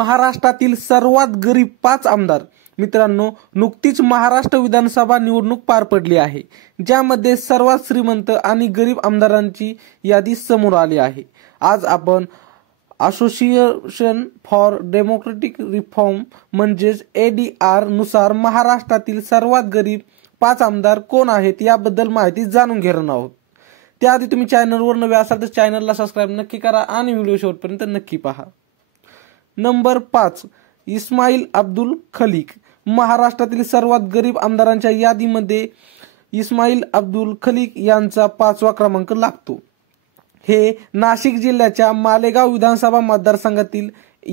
महाराष्ट्रातील सर्वात गरीब 5 आमदार. मित्रांनो, नुकतीच महाराष्ट्र विधानसभा निवडणूक पार पडली आहे, ज्यामध्ये सर्वात श्रीमंत आणि गरीब आमदारांची यादी समोर आली आहे. आज आपण असोसिएशन फॉर डेमोक्रेटिक रिफॉर्म म्हणजेच ADR नुसार महाराष्ट्रातील सर्वात गरीब 5 आमदार कोण आहेत याबद्दल माहिती जाणून घेणार आहोत. त्याआधी तुम्ही चॅनलवर नवे असाल तर चॅनलला सबस्क्राईब नक्की करा आणि व्हिडिओ शेवटपर्यंत नक्की पहा. नंबर 5, इस्माईल अब्दुल खलीक. महाराष्ट्रातील सर्वात गरीब आमदारांच्या यादीमध्ये इस्माईल अब्दुल खलीक यांचा 5वा क्रमांक लागतो. हे नाशिक जिल्ह्याच्या मालेगाव विधानसभा मतदारसंघातील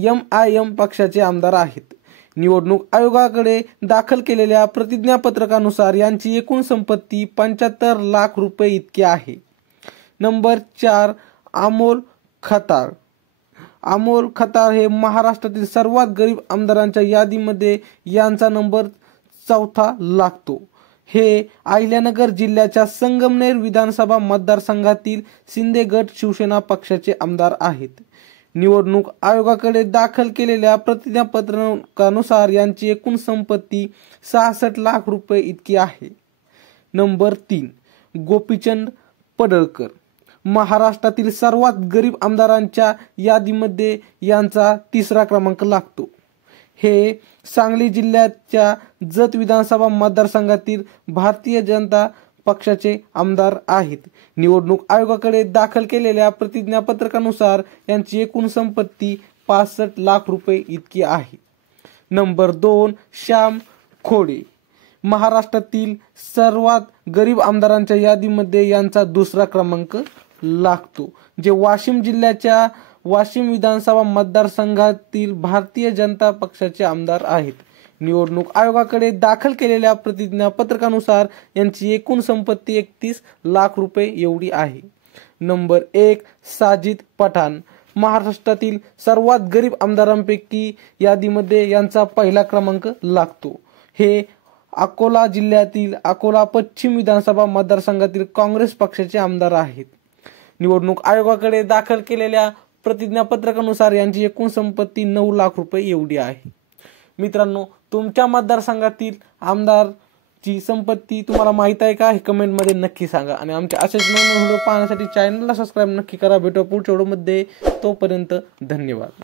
MIM पक्षाचे आमदार आहेत. निवडणूक आयोगाकडे दाखल केलेल्या प्रतिज्ञापत्रकानुसार यांची एकूण संपत्ती 75 लाख रुपये इतकी आहे. नंबर 4, अमोल खताळ. अमोल खताळ हे महाराष्ट्रातील सर्वात गरीब आमदारांच्या यादीमध्ये यांचा नंबर 4था लागतो. हे अहिल्यानगर जिल्ह्याच्या संगमनेर विधानसभा मतदारसंघातील शिंदे गट शिवसेना पक्षाचे आमदार आहेत. निवडणूक आयोगाकडे दाखल केलेल्या प्रतिज्ञापत्रकानुसार यांची एकूण संपत्ती 66 लाख रुपये इतकी आहे. नंबर 3, गोपीचंद पडळकर. महाराष्ट्रातील सर्वात गरीब आमदारांच्या यादीमध्ये यांचा 3रा क्रमांक लागतो. हे सांगली जिल्ह्याच्या जत विधानसभा मतदारसंघातील भारतीय जनता पक्षाचे आमदार आहेत. निवडणूक आयोगाकडे दाखल केलेल्या प्रतिज्ञापत्रकानुसार यांची एकूण संपत्ती 65 लाख रुपये इतकी आहे. नंबर 2, श्याम खोडे. महाराष्ट्रातील सर्वात गरीब आमदारांच्या यादीमध्ये यांचा 2रा क्रमांक लागतो. जे वाशिम जिल्ह्याच्या वाशिम विधानसभा मतदारसंघातील भारतीय जनता पक्षाचे आमदार आहेत. निवडणूक आयोगाकडे दाखल केलेल्या प्रतिज्ञापत्रकानुसार यांची एकूण संपत्ती 31 लाख रुपये एवढी आहे. नंबर 1, साजिद पठाण. महाराष्ट्रातील सर्वात गरीब आमदारांपैकी यादीमध्ये यांचा 1ला क्रमांक लागतो. हे अकोला जिल्ह्यातील अकोला पश्चिम विधानसभा मतदारसंघातील काँग्रेस पक्षाचे आमदार आहेत. निवडणूक आयोगाकडे दाखल केलेल्या प्रतिज्ञापत्रकानुसार यांची एकूण संपत्ती 9 लाख रुपये एवढी आहे. मित्रांनो, तुमच्या मतदारसंघातील आमदारची संपत्ती तुम्हाला माहित आहे का हे कमेंटमध्ये नक्की सांगा. आणि आमच्या असेच नवीन व्हिडिओ पाहण्यासाठी चॅनलला सबस्क्राईब नक्की करा. भेटू पुढच्या व्हिडिओमध्ये. तोपर्यंत धन्यवाद.